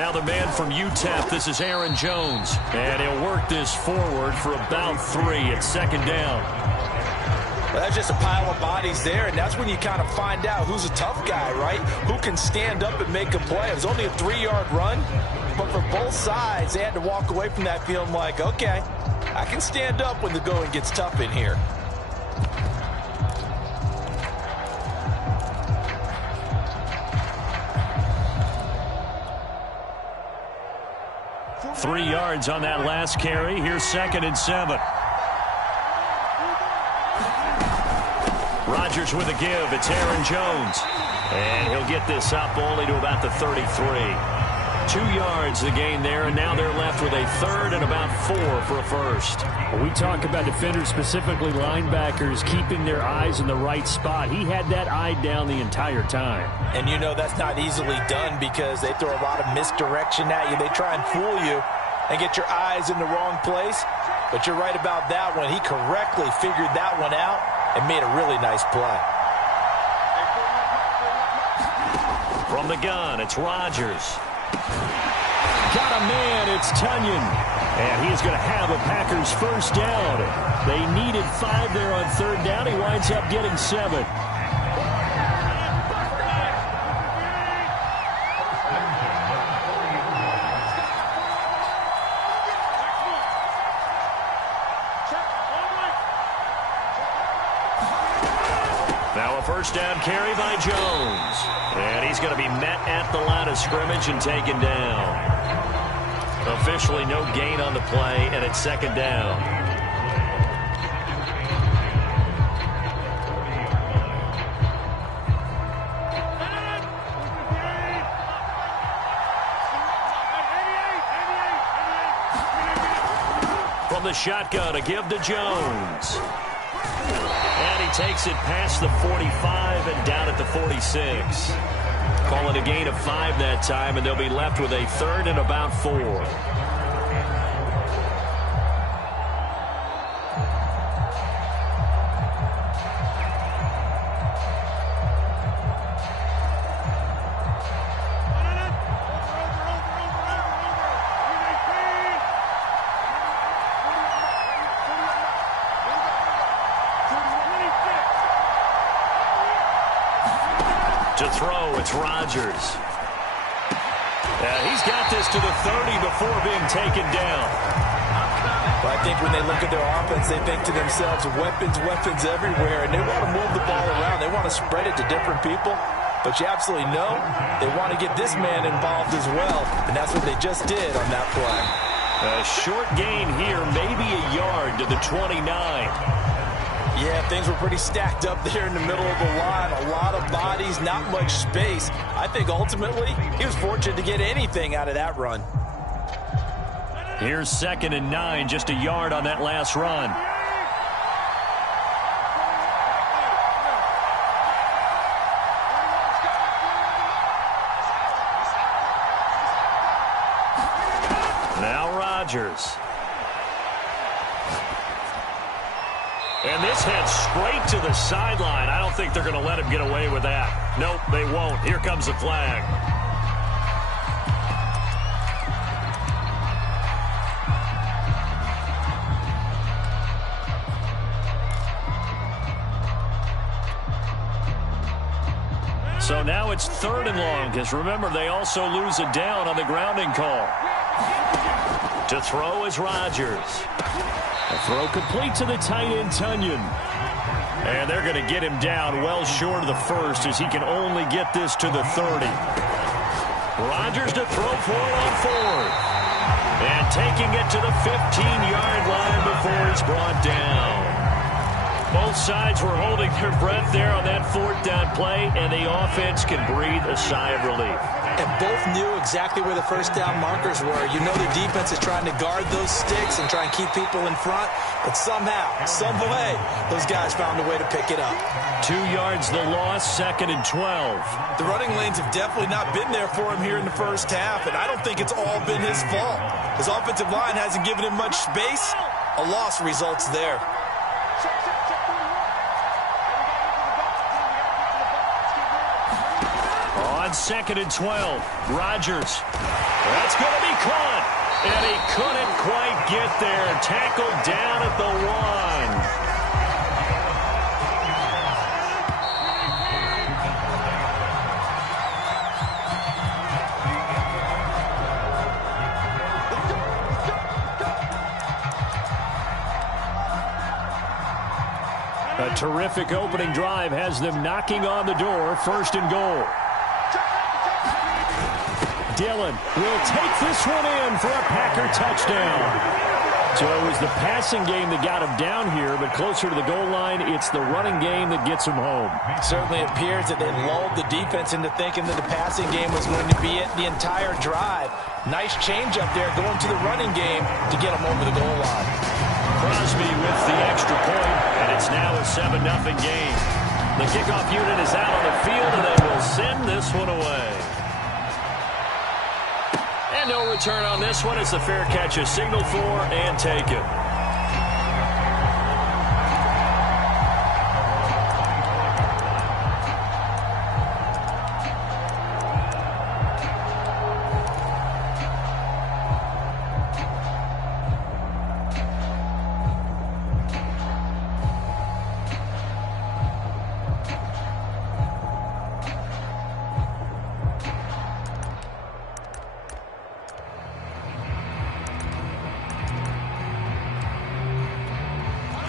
Now the man from UTEP, this is Aaron Jones. And he'll work this forward for about 3 at second down. Well, that's just a pile of bodies there, and that's when you kind of find out who's a tough guy, right? Who can stand up and make a play. It was only a 3-yard run, but for both sides, they had to walk away from that feeling like, okay, I can stand up when the going gets tough in here. Three yards on that last carry. Here's 2nd and 7. Rodgers with a give. It's Aaron Jones. And he'll get this up only to about the 33. 2 yards the gain there, and now they're left with a 3rd and about 4 for a first. We talk about defenders, specifically linebackers, keeping their eyes in the right spot. He had that eye down the entire time. And you know that's not easily done because they throw a lot of misdirection at you. They try and fool you and get your eyes in the wrong place. But you're right about that one. He correctly figured that one out and made a really nice play. From the gun, it's Rodgers. Got a man, it's Tunyon. And he's going to have a Packers first down. They needed 5 there on 3rd down. He winds up getting 7. Now a first down carry by Jones. And he's going to be met at the line of scrimmage and taken down. Officially no gain on the play, and it's 2nd down. From the shotgun, a give to Jones. And he takes it past the 45 and down at the 46. Call it a gain of 5 that time, and they'll be left with a 3rd and about 4. To throw, it's Rodgers. He's got this to the 30 before being taken down. But I think when they look at their offense, they think to themselves, weapons, weapons everywhere, and they want to move the ball around. They want to spread it to different people. But you absolutely know they want to get this man involved as well, and that's what they just did on that play. A short gain here, maybe a yard to the 29. Yeah, things were pretty stacked up there in the middle of the line. A lot of bodies, not much space. I think ultimately he was fortunate to get anything out of that run. Here's 2nd and 9, just a yard on that last run. Now Rodgers. And this heads straight to the sideline. I don't think they're going to let him get away with that. Nope, they won't. Here comes the flag. So now it's 3rd and long, because remember, they also lose a down on the grounding call. To throw is Rodgers. A throw complete to the tight end, Tunyon. And they're going to get him down well short of the 1st as he can only get this to the 30. Rodgers to throw for it on 4th. And taking it to the 15-yard line before he's brought down. Both sides were holding their breath there on that 4th down play, and the offense can breathe a sigh of relief. And both knew exactly where the first down markers were. You know the defense is trying to guard those sticks and try and keep people in front. But somehow, some way, those guys found a way to pick it up. 2 yards the loss, 2nd and 12. The running lanes have definitely not been there for him here in the first half, and I don't think it's all been his fault. His offensive line hasn't given him much space. A loss results there. On 2nd and 12, Rodgers That's going to be caught. And he couldn't quite get there. Tackled down at the 1. A terrific opening drive has them knocking on the door. 1st and goal. Dillon will take this one in for a Packer touchdown. So it was the passing game that got him down here, but closer to the goal line, it's the running game that gets him home. It certainly appears that they lulled the defense into thinking that the passing game was going to be it the entire drive. Nice change up there going to the running game to get him over the goal line. Crosby with the extra point, and it's now a 7-0 game. The kickoff unit is out on the field, and they will send this one away. And no return on this one as the fair catch is signaled for and taken.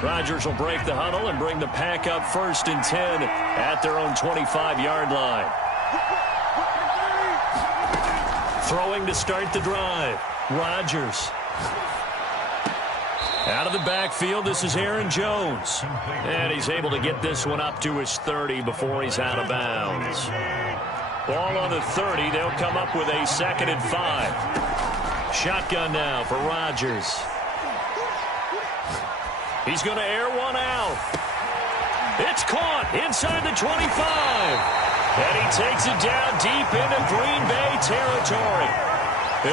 Rodgers will break the huddle and bring the Pack up 1st and 10 at their own 25-yard line. Throwing to start the drive. Rodgers. Out of the backfield, this is Aaron Jones. And he's able to get this one up to his 30 before he's out of bounds. Ball on the 30. They'll come up with a 2nd and 5. Shotgun now for Rodgers. He's going to air one out. It's caught inside the 25. And he takes it down deep into Green Bay territory.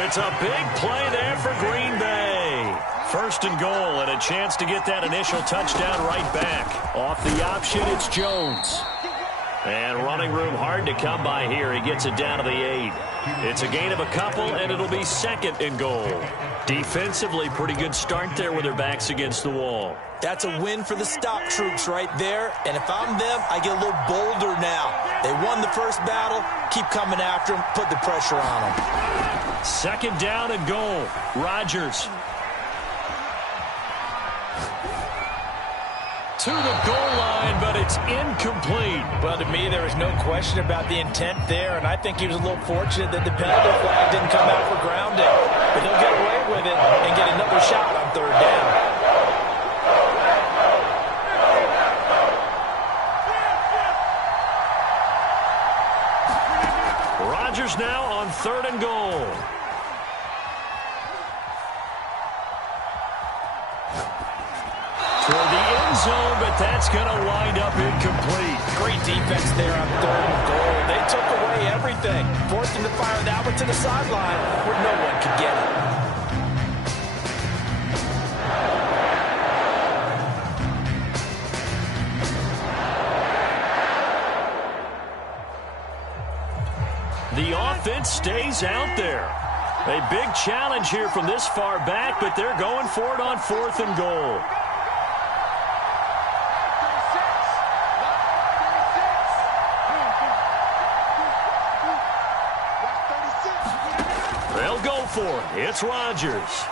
It's a big play there for Green Bay. 1st and goal and a chance to get that initial touchdown right back. Off the option, it's Jones. And running room hard to come by here. He gets it down to the 8. It's a gain of a couple, and it'll be 2nd and goal. Defensively, pretty good start there with their backs against the wall. That's a win for the stop troops right there. And if I'm them, I get a little bolder now. They won the first battle. Keep coming after them. Put the pressure on them. 2nd down and goal. Rodgers. To the goal line, but it's incomplete. Well, to me, there is no question about the intent there, and I think he was a little fortunate that the penalty flag didn't come out for grounding. But they'll get away with it and get another shot on 3rd down. Rodgers now on 3rd and goal. For the end zone, but that's going to wind up incomplete. Great defense there on 3rd and goal. They took away everything. Forced him to fire that one to the sideline where no one could get it. The offense stays out there. A big challenge here from this far back, but they're going for it on 4th and goal. They'll go for it. It's Rodgers.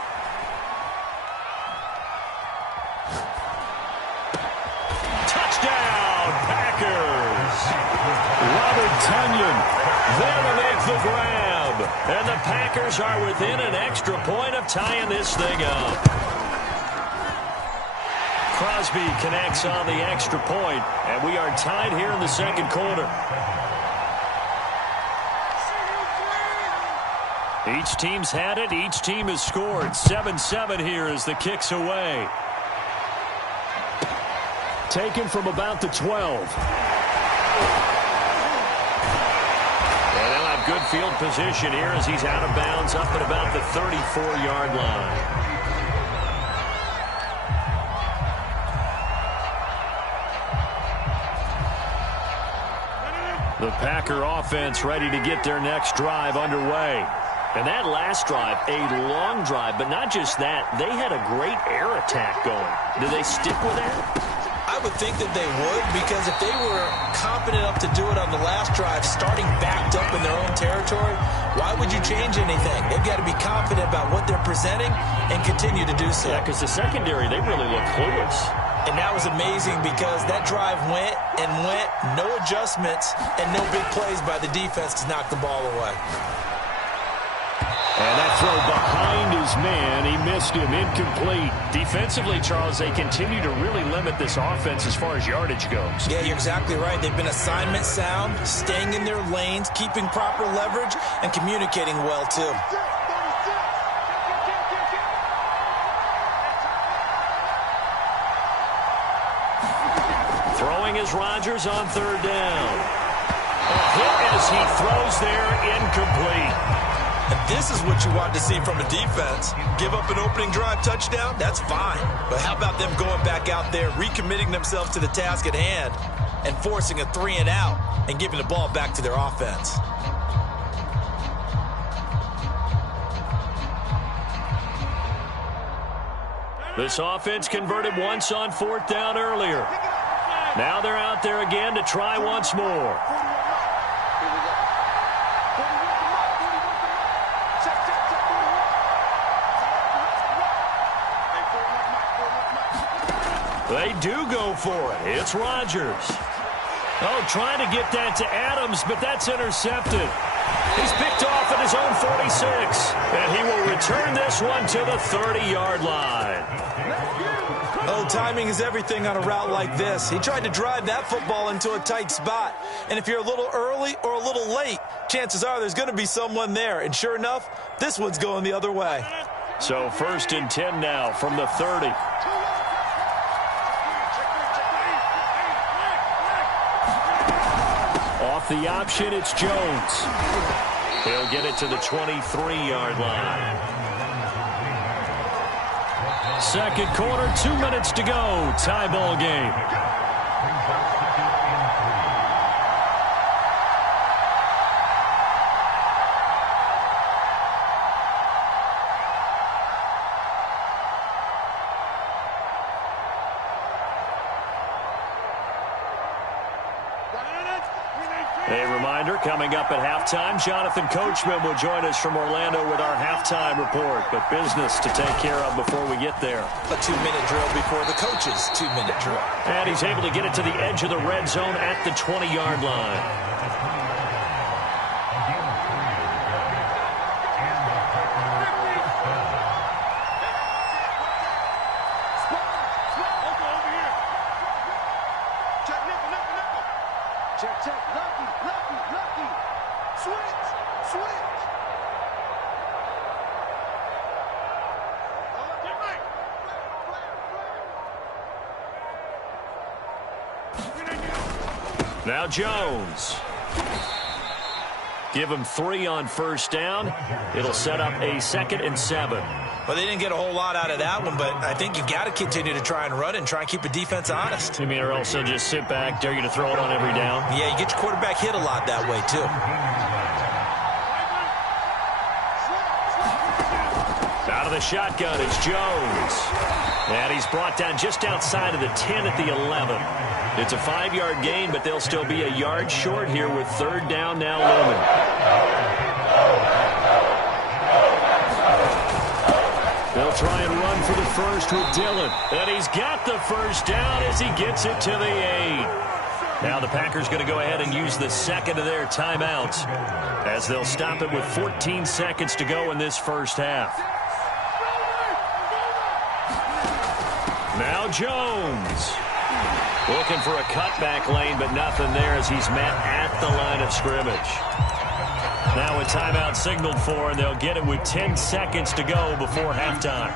Touchdown, Packers. Robert Tonyan there to make the grab. And the Packers are within an extra point of tying this thing up. Crosby connects on the extra point, and we are tied here in the 2nd quarter. Each team's had it. Each team has scored. 7-7 here as the kick's away. Taken from about the 12. And they'll have good field position here as he's out of bounds up at about the 34-yard line. The Packer offense ready to get their next drive underway. And that last drive, a long drive, but not just that. They had a great air attack going. Do they stick with that? I would think that they would, because if they were confident enough to do it on the last drive, starting backed up in their own territory, why would you change anything? They've got to be confident about what they're presenting and continue to do so. Yeah, because the secondary, they really look clueless. And that was amazing because that drive went and went, no adjustments, and no big plays by the defense to knock the ball away. And that throw behind his man, he missed him, incomplete. Defensively, Charles, they continue to really limit this offense as far as yardage goes. Yeah, you're exactly right. They've been assignment sound, staying in their lanes, keeping proper leverage, and communicating well, too. Throwing is Rodgers on third down. A hit as he throws there, incomplete. And this is what you want to see from a defense. Give up an opening drive touchdown, that's fine. But how about them going back out there, recommitting themselves to the task at hand, and forcing a 3-and-out and giving the ball back to their offense? This offense converted once on fourth down earlier. Now they're out there again to try once more. They do go for it. It's Rodgers. Oh, trying to get that to Adams, but that's intercepted. He's picked off at his own 46, and he will return this one to the 30-yard line. Oh, timing is everything on a route like this. He tried to drive that football into a tight spot. And if you're a little early or a little late, chances are there's going to be someone there. And sure enough, this one's going the other way. So 1st and 10 now from the 30. Off the option, it's Jones. He'll get it to the 23-yard line. Second quarter, 2 minutes to go. Tie ball game. A reminder, coming up at halftime, Jonathan Coachman will join us from Orlando with our halftime report. But business to take care of before we get there. A 2-minute drill before the coach's 2-minute drill. And he's able to get it to the edge of the red zone at the 20-yard line. Now Jones. Give him 3 on first down. It'll set up a 2nd and 7. Well, they didn't get a whole lot out of that one, but I think you've got to continue to try and run and try and keep the defense honest. You mean, or else they'll just sit back, dare you to throw it on every down? Yeah, you get your quarterback hit a lot that way, too. Out of the shotgun, it's Jones. And he's brought down just outside of the 10 at the 11. It's a 5-yard gain, but they'll still be a yard short here with third down now looming. They'll try and run for the first with Dillon. And he's got the first down as he gets it to the 8. Now the Packers going to go ahead and use the second of their timeouts as they'll stop it with 14 seconds to go in this first half. Now Jones. Looking for a cutback lane, but nothing there as he's met at the line of scrimmage. Now a timeout signaled for, and they'll get it with 10 seconds to go before halftime.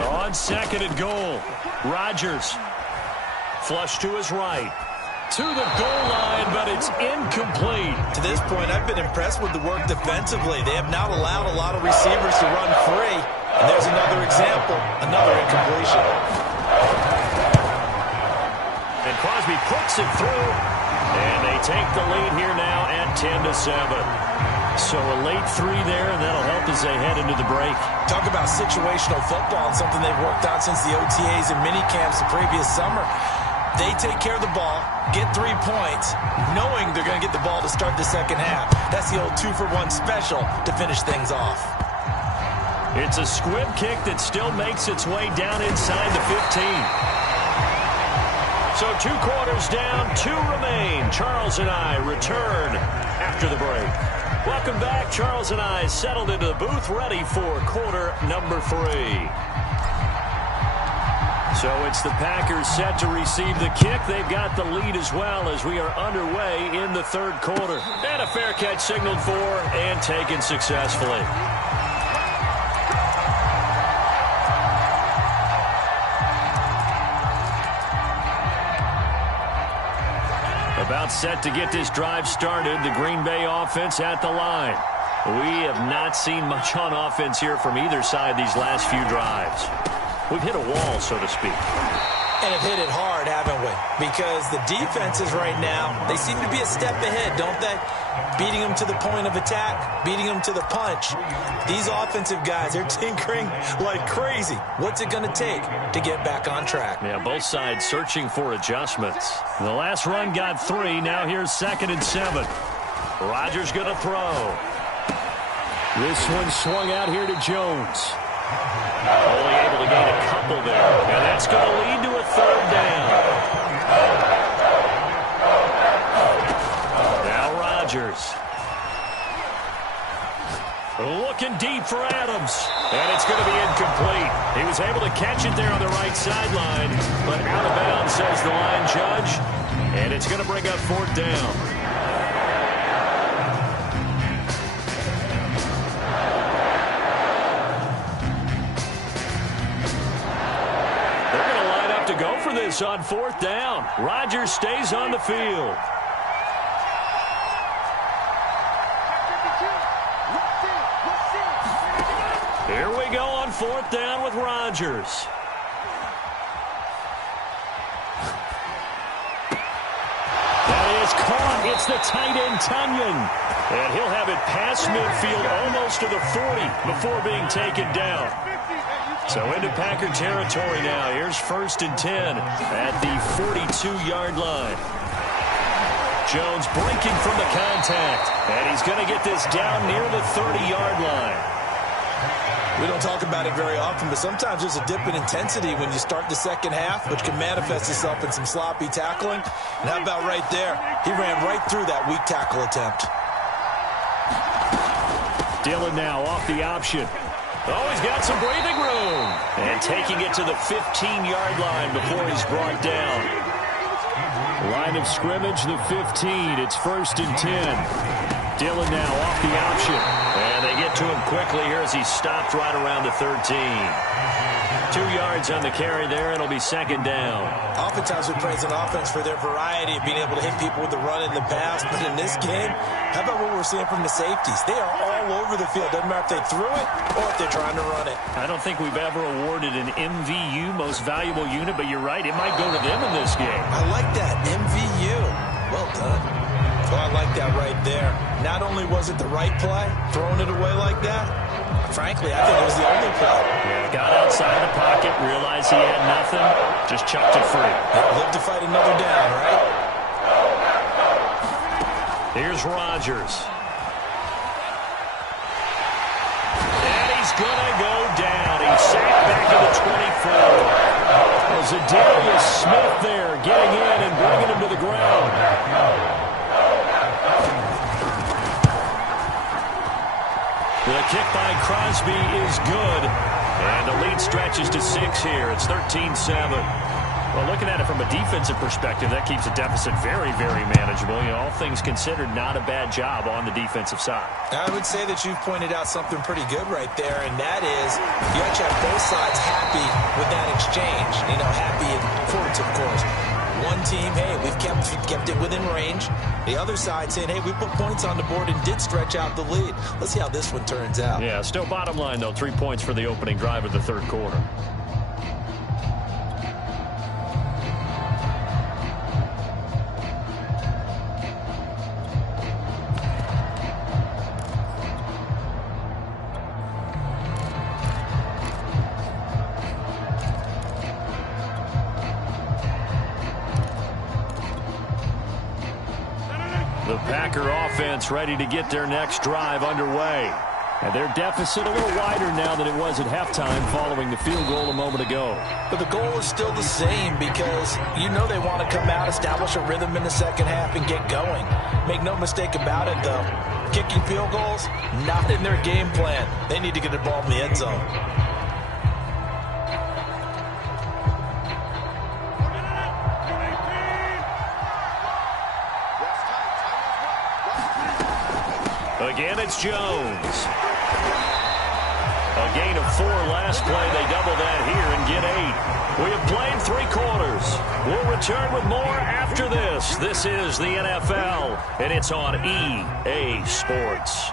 On 2nd and goal, Rodgers. Flush to his right. to the goal line, but it's incomplete. To this point, I've been impressed with the work defensively. They have not allowed a lot of receivers to run free. And there's another example, another incompletion. And Crosby puts it through. And they take the lead here now at 10-7. So a late 3 there, and that'll help as they head into the break. Talk about situational football and something they've worked on since the OTAs and mini camps the previous summer. They take care of the ball, get 3 points, knowing they're going to get the ball to start the second half. That's the old 2-for-1 special to finish things off. It's a squib kick that still makes its way down inside the 15. So 2 quarters down, 2 remain. Charles and I return after the break. Welcome back. Charles and I settled into the booth, ready for quarter number 3. So it's the Packers set to receive the kick. They've got the lead as well as we are underway in the third quarter. And a fair catch signaled for and taken successfully. About set to get this drive started. The Green Bay offense at the line. We have not seen much on offense here from either side these last few drives. We've hit a wall, so to speak. And have hit it hard, haven't we? Because the defenses right now, they seem to be a step ahead, don't they? Beating them to the point of attack, beating them to the punch. These offensive guys, they're tinkering like crazy. What's it going to take to get back on track? Yeah, both sides searching for adjustments. The last run got 3. Now here's 2nd and 7. Rodgers going to throw. This one swung out here to Jones. Only able to gain a couple there. And that's going to lead to a 3rd down. Now Rodgers. Looking deep for Adams. And it's going to be incomplete. He was able to catch it there on the right sideline. But out of bounds, says the line judge. And it's going to bring up 4th down. Go for this on 4th down. Rodgers stays on the field. Here we go on 4th down with Rodgers. That is caught. It's the tight end, Tunyon. And he'll have it past midfield almost to the 40 before being taken down. So into Packer territory now. Here's 1st and 10 at the 42-yard line. Jones breaking from the contact. And he's going to get this down near the 30-yard line. We don't talk about it very often, but sometimes there's a dip in intensity when you start the second half, which can manifest itself in some sloppy tackling. And how about right there? He ran right through that weak tackle attempt. Dillon now off the option. Oh, he's got some breathing room. And taking it to the 15-yard line before he's brought down. Line of scrimmage, the 15. It's 1st and 10. Dillon now off the option. And they get to him quickly here as he stopped right around the 13. 2 yards on the carry there. It'll be 2nd down. Oftentimes we praise an offense for their variety of being able to hit people with the run in the pass. But in this game, how about what we're seeing from the safeties? They are all over the field. Doesn't matter if they threw it or if they're trying to run it. I don't think we've ever awarded an MVU, most valuable unit, but you're right. It might go to them in this game. I like that. MVU. Well done. Well, I like that right there. Not only was it the right play, throwing it away like that, frankly, I think it was the only play. Yeah, got outside the pocket, realized he had nothing, just chucked it free. Live to fight another down, right? Here's Rodgers. And he's going to go down. He's sacked back to the 24. Well, Zadarius Smith there getting in and bringing him to the ground. The kick by Crosby is good. And the lead stretches to 6 here. It's 13-7. Well, looking at it from a defensive perspective, that keeps the deficit very, very manageable. You know, all things considered, not a bad job on the defensive side. I would say that you've pointed out something pretty good right there, and that is you actually have both sides happy with that exchange. You know, happy in quotes, of course. One team, hey, we've kept it within range. The other side saying, hey, we put points on the board and did stretch out the lead. Let's see how this one turns out. Yeah, still bottom line, though, 3 points for the opening drive of the third quarter. The Packer offense ready to get their next drive underway. And their deficit a little wider now than it was at halftime following the field goal a moment ago. But the goal is still the same because you know they want to come out, establish a rhythm in the second half, and get going. Make no mistake about it, though. Kicking field goals, not in their game plan. They need to get the ball in the end zone. Again, it's Jones. A gain of 4 last play. They double that here and get 8. We have played 3 quarters. We'll return with more after this. This is the NFL, and it's on EA Sports.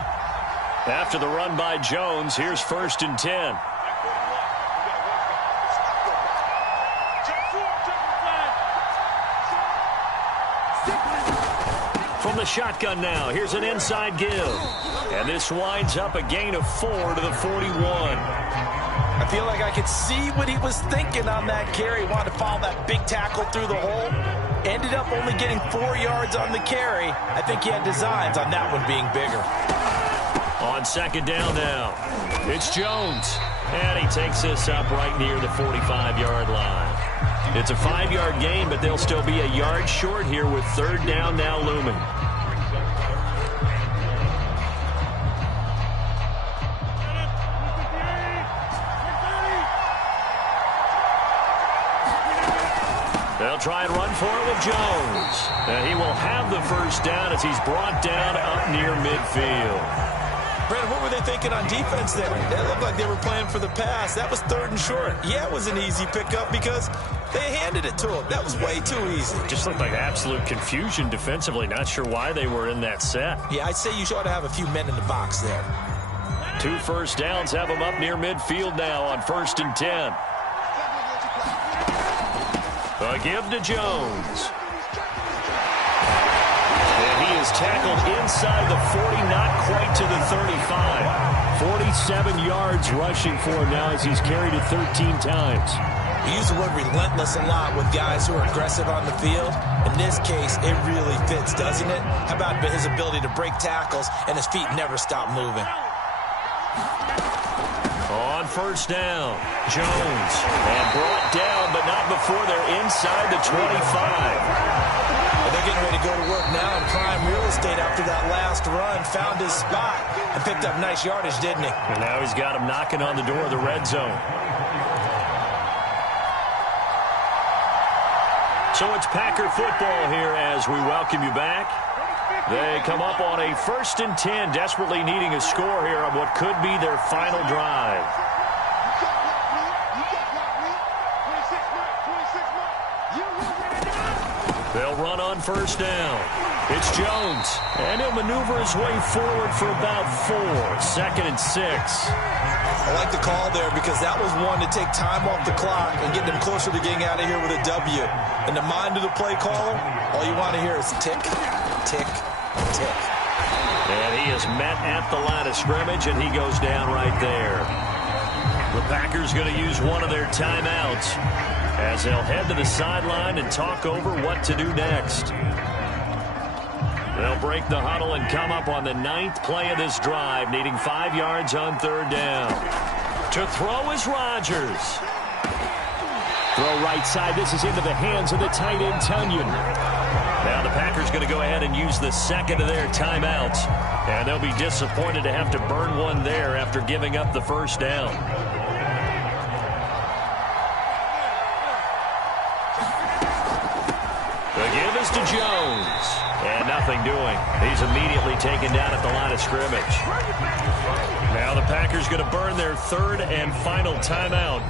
After the run by Jones, here's 1st and 10. From the shotgun now, here's an inside give. And this winds up a gain of 4 to the 41. I feel like I could see what he was thinking on that carry. Wanted to follow that big tackle through the hole. Ended up only getting 4 yards on the carry. I think he had designs on that one being bigger. On 2nd down now, it's Jones. And he takes this up right near the 45-yard line. It's a 5-yard gain, but they'll still be a yard short here with 3rd down now looming. They'll try and run for it with Jones. And he will have the 1st down as he's brought down up near midfield. Brandon, what were they thinking on defense there? It looked like they were playing for the pass. That was 3rd and short. Yeah, it was an easy pickup because they handed it to him. That was way too easy. Just looked like absolute confusion defensively. Not sure why they were in that set. Yeah, I'd say you ought to have a few men in the box there. 2 1st downs have him up near midfield now on 1st and 10. A give to Jones. And he is tackled inside the 40, not quite to the 35. 47 yards rushing for him now as he's carried it 13 times. We use the word relentless a lot with guys who are aggressive on the field. In this case, it really fits, doesn't it? How about his ability to break tackles and his feet never stop moving? On 1st down, Jones. And brought down, but not before they're inside the 25. And they're getting ready to go to work now in prime real estate after that last run. Found his spot and picked up nice yardage, didn't he? And now he's got him knocking on the door of the red zone. So it's Packer football here as we welcome you back. They come up on a 1st and 10, desperately needing a score here on what could be their final drive. They'll run on 1st down. It's Jones, and he'll maneuver his way forward for about 4. 2nd and 6. I like the call there because that was one to take time off the clock and get them closer to getting out of here with a W. In the mind of the play caller, all you want to hear is tick, tick, tick. And he is met at the line of scrimmage, and he goes down right there. The Packers going to use one of their timeouts as they'll head to the sideline and talk over what to do next. They'll break the huddle and come up on the 9th play of this drive, needing 5 yards on 3rd down. To throw is Rodgers. Throw right side. This is into the hands of the tight end, Tunyon. Now the Packers going to go ahead and use the 2nd of their timeouts. And they'll be disappointed to have to burn one there after giving up the 1st down. The give is to Jones. And nothing doing. He's immediately taken down at the line of scrimmage. Now the Packers going to burn their third and final timeout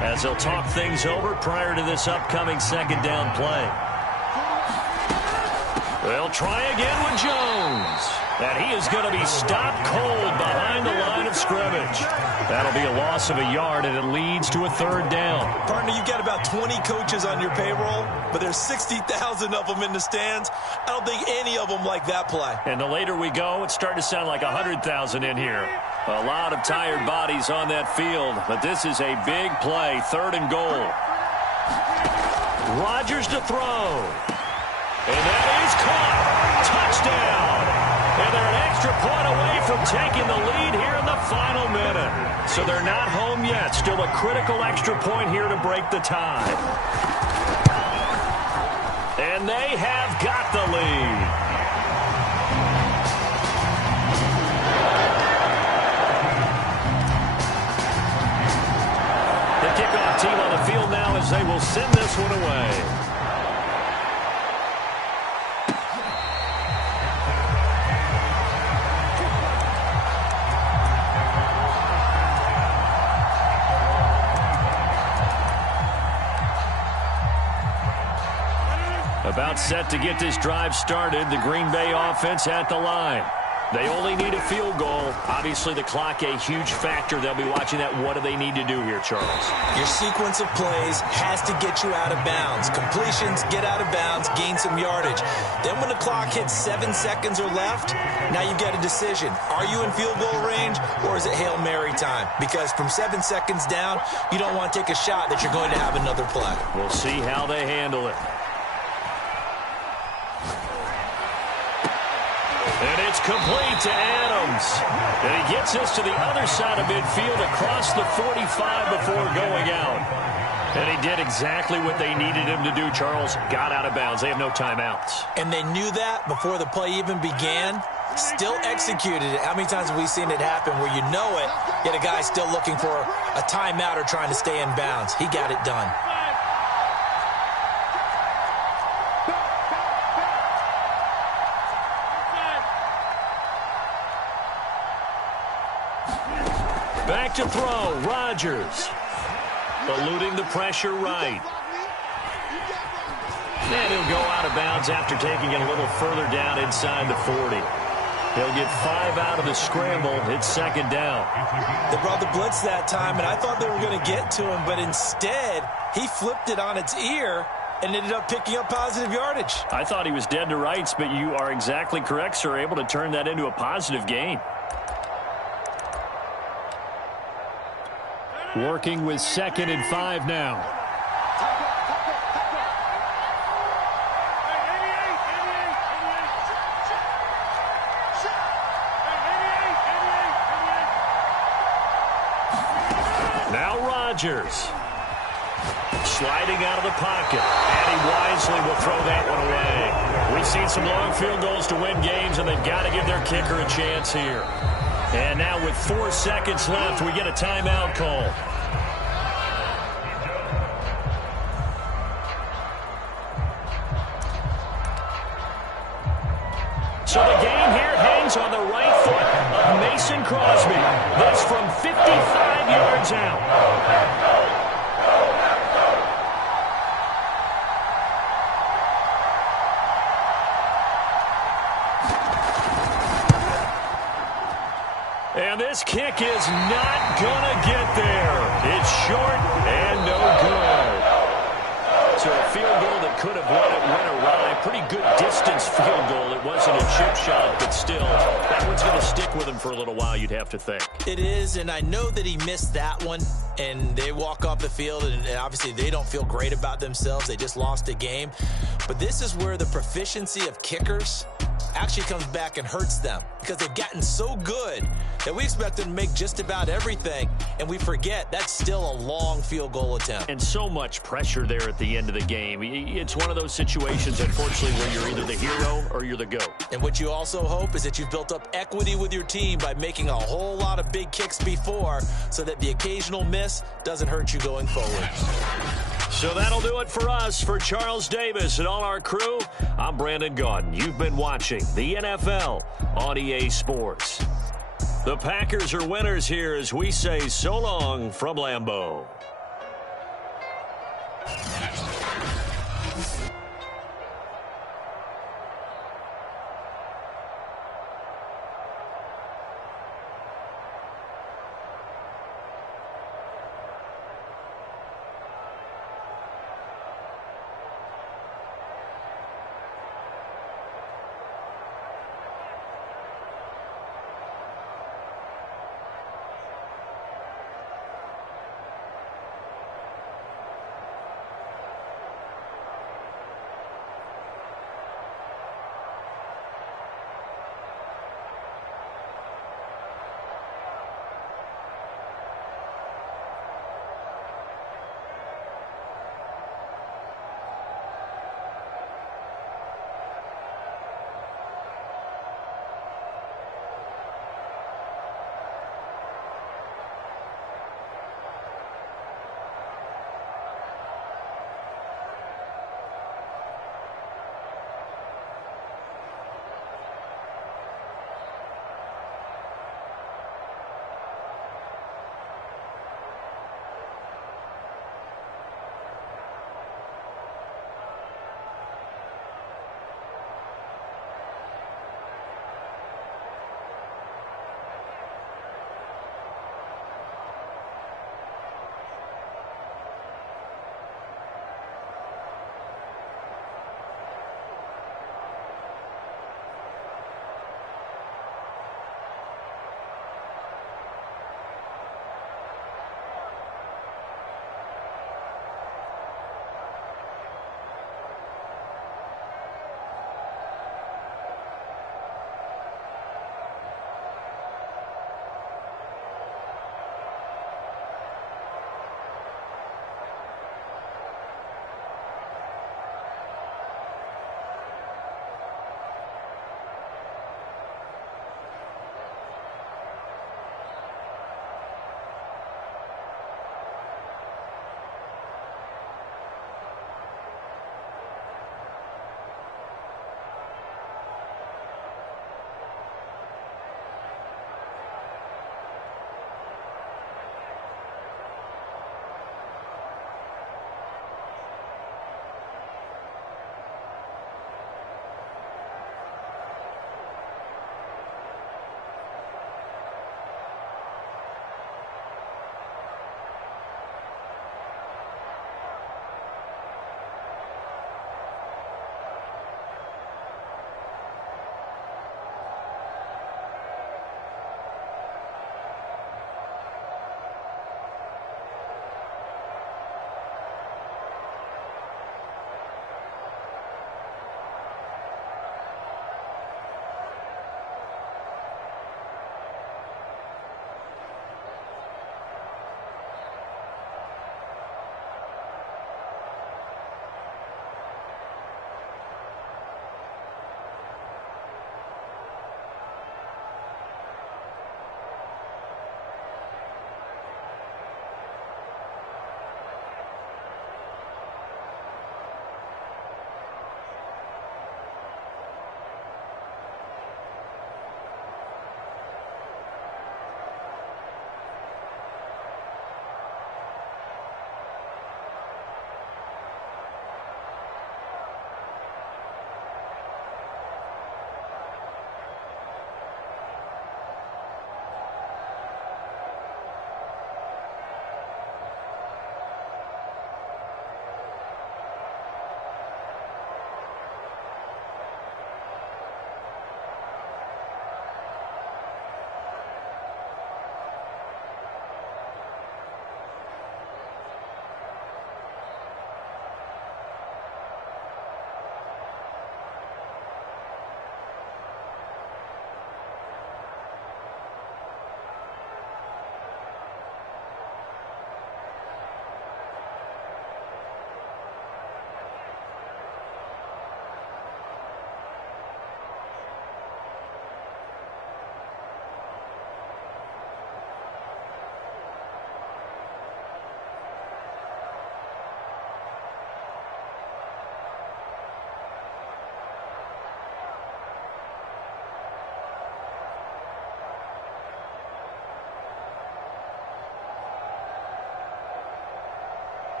as they'll talk things over prior to this upcoming second down play. They'll try again with Jones. And he is going to be stopped cold behind the line of scrimmage. That'll be a loss of a yard, and it leads to a third down. Partner, you've got about 20 coaches on your payroll, but there's 60,000 of them in the stands. I don't think any of them like that play. And the later we go, it's starting to sound like 100,000 in here. A lot of tired bodies on that field, but this is a big play, third and goal. Rodgers to throw. And that is caught. Touchdown. And they're an extra point away from taking the lead here in the final minute. So they're not home yet. Still a critical extra point here to break the tie. And they have got the lead. The kickoff team on the field now as they will send this one away. About set to get this drive started. The Green Bay offense at the line. They only need a field goal. Obviously, the clock a huge factor. They'll be watching that. What do they need to do here, Charles? Your sequence of plays has to get you out of bounds. Completions, get out of bounds, gain some yardage. Then when the clock hits 7 seconds or left, now you've got a decision. Are you in field goal range, or is it Hail Mary time? Because from 7 seconds down, you don't want to take a shot that you're going to have another play. We'll see how they handle it. And it's complete to Adams. And he gets us to the other side of midfield across the 45 before going out. And he did exactly what they needed him to do, Charles. Got out of bounds. They have no timeouts. And they knew that before the play even began. Still executed it. How many times have we seen it happen where you know it, yet a guy's still looking for a timeout or trying to stay in bounds? He got it done. Back to throw, Rodgers. Eluding the pressure right. And he'll go out of bounds after taking it a little further down inside the 40. He'll get 5 out of the scramble. It's second down. They brought the blitz that time, and I thought they were going to get to him, but instead, he flipped it on its ear and ended up picking up positive yardage. I thought he was dead to rights, but you are exactly correct, sir. Able to turn that into a positive gain. Working with 2nd and 5 now. Now Rodgers. Sliding out of the pocket. And he wisely will throw that one away. We've seen some long field goals to win games, and they've got to give their kicker a chance here. And now with 4 seconds left, we get a timeout call. So the game here hangs on the right foot of Mason Crosby. This from 55 yards out. And this kick is not going to get there. It's short and no good. So a field goal that could have went awry. Pretty good distance field goal. It wasn't a chip shot, but still, that one's going to stick with him for a little while, you'd have to think. It is, and I know that he missed that one, and they walk off the field, and obviously they don't feel great about themselves. They just lost a game. But this is where the proficiency of kickers actually comes back and hurts them, because they've gotten so good that we expect them to make just about everything, and we forget that's still a long field goal attempt. And so much pressure there at the end of the game. It's one of those situations, unfortunately, where you're either the hero or you're the GOAT. And what you also hope is that you've built up equity with your team by making a whole lot of big kicks before, so that the occasional miss doesn't hurt you going forward. So that'll do it for us. For Charles Davis and all our crew, I'm Brandon Gaudin. You've been watching the NFL on EA Sports. The Packers are winners here as we say so long from Lambeau.